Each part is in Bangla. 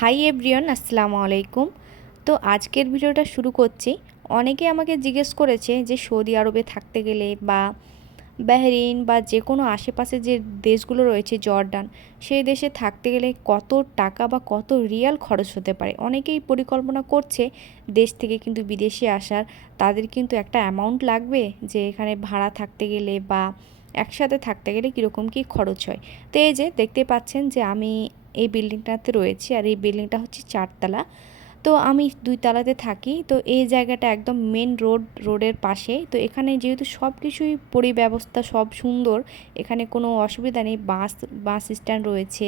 হাই এভরিওয়ান, আসসালামু আলাইকুম। তো আজকের ভিডিওটা শুরু করছি। অনেকে আমাকে জিজ্ঞেস করেছে যে সৌদি আরবে থাকতে গেলে বা বাহরিন বা যে কোনো আশেপাশে যে দেশগুলো রয়েছে, জর্ডান, সেই দেশে থাকতে গেলে কত টাকা বা কত রিয়াল খরচ হতে পারে। অনেকেই পরিকল্পনা করছে দেশ থেকে কিন্তু বিদেশে আসার, তাদের কিন্তু একটা অ্যামাউন্ট লাগবে যে এখানে ভাড়া থাকতে গেলে বা একসাথে থাকতে গেলে কীরকম কী খরচ হয়। তো এই যে দেখতে পাচ্ছেন যে আমি এই বিল্ডিংটাতে রয়েছি, আর এই বিল্ডিংটা হচ্ছে 4 তলা। তো আমি 2 তলাতে থাকি। তো এই জায়গাটা একদম মেন রোডের পাশে। তো এখানে যেহেতু সব কিছুই পরিব্যবস্থা সব সুন্দর, এখানে কোনো অসুবিধা নেই। বাস স্ট্যান্ড রয়েছে,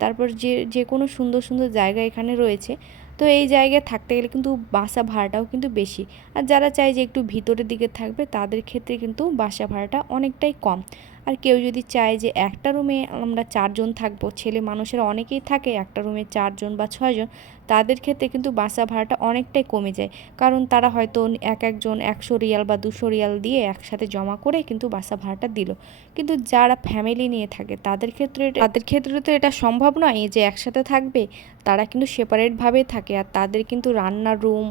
তারপর যে কোনো সুন্দর সুন্দর জায়গা এখানে রয়েছে। তো এই জায়গায় থাকতে গেলে কিন্তু বাসা ভাড়াটাও কিন্তু বেশি। আর যারা চায় যে একটু ভিতরের দিকে থাকবে, তাদের ক্ষেত্রে কিন্তু বাসা ভাড়াটা অনেকটাই কম। আর কেউ যদি চায় যে একটা রুমে আমরা 4 জন থাকবো, ছেলে মানুষেরা অনেকেই থাকে একটা রুমে 4 জন বা 6 জন, তাদের ক্ষেত্রে কিন্তু বাসা ভাড়াটা অনেকটাই কমে যায়। কারণ তারা হয়তো একজন 100 রিয়াল বা 200 রিয়াল দিয়ে একসাথে জমা করে কিন্তু বাসা ভাড়াটা দিল। কিন্তু যারা ফ্যামিলি নিয়ে থাকে তাদের ক্ষেত্রে তো এটা সম্ভব নয় যে একসাথে থাকবে। তারা কিন্তু সেপারেটভাবেই থাকে, আর তাদের কিন্তু রান্নার রুম,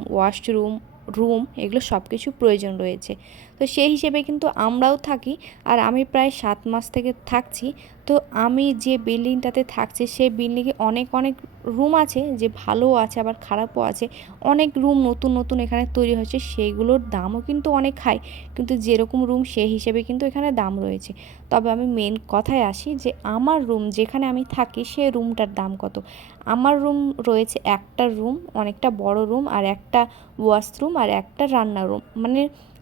রুম এগুলো সব কিছু প্রয়োজন রয়েছে। তো সেই হিসেবে কিন্তু আমরাও থাকি। আর আমি প্রায় 7 মাস থেকে থাকছি। তো আমি যে বিল্ডিংটাতে থাকছি সেই বিল্ডিংয়ে অনেক অনেক রুম আছে, যে ভালোও আছে আবার খারাপও আছে। অনেক রুম নতুন নতুন এখানে তৈরি হয়েছে, সেইগুলোর দামও কিন্তু অনেক হাই। কিন্তু যেরকম রুম সেই হিসেবে কিন্তু এখানে দাম রয়েছে। তবে আমি মেন কথায় আসি যে আমার রুম যেখানে আমি থাকি সেই রুমটার দাম কত। আমার রুম রয়েছে একটা রুম, অনেকটা বড় রুম, আর একটা ওয়াশরুম আর একটা রান্নার রুম, মানে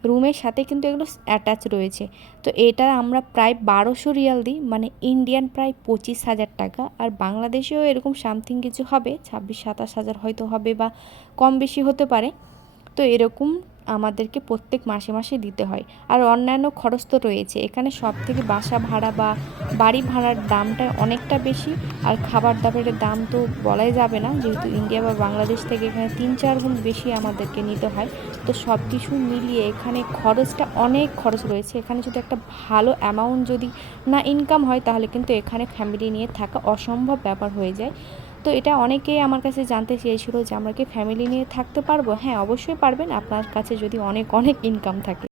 রুমের সাথে কিন্তু এগুলো অ্যাটাচ রয়েছে। তো এটা আমরা প্রায় 1200 রিয়াল দিই, মানে ইন্ডিয়ান প্রায় 25,000 টাকা। আর বাংলাদেশেও এরকম সামথিং কিছু হবে, 26-27 হাজার হয়তো হবে, বা কম বেশি হতে পারে। তো এরকম আমাদেরকে প্রত্যেক মাসে মাসে দিতে হয়। আর অন্যান্য খরচ তো রয়েছে এখানে। সব থেকে বাসা ভাড়া বা বাড়ি ভাড়ার দামটা অনেকটা বেশি। আর খাবার দাবারের দাম তো বলাই যাবে না, যেহেতু ইন্ডিয়া বা বাংলাদেশ থেকে এখানে 3-4 গুণ বেশি আমাদেরকে নিতে হয়। তো সব কিছু মিলিয়ে এখানে খরচটা অনেক খরচ রয়েছে। এখানে যদি একটা ভালো অ্যামাউন্ট যদি না ইনকাম হয়, তাহলে কিন্তু এখানে ফ্যামিলি নিয়ে থাকা অসম্ভব ব্যাপার হয়ে যায়। তো এটা অনেকেই আমার কাছে জানতে চেয়েছিল যে আমরা কি ফ্যামিলি নিয়ে থাকতে পারবো। হ্যাঁ, অবশ্যই পারবেন, আপনার কাছে যদি অনেক অনেক ইনকাম থাকে।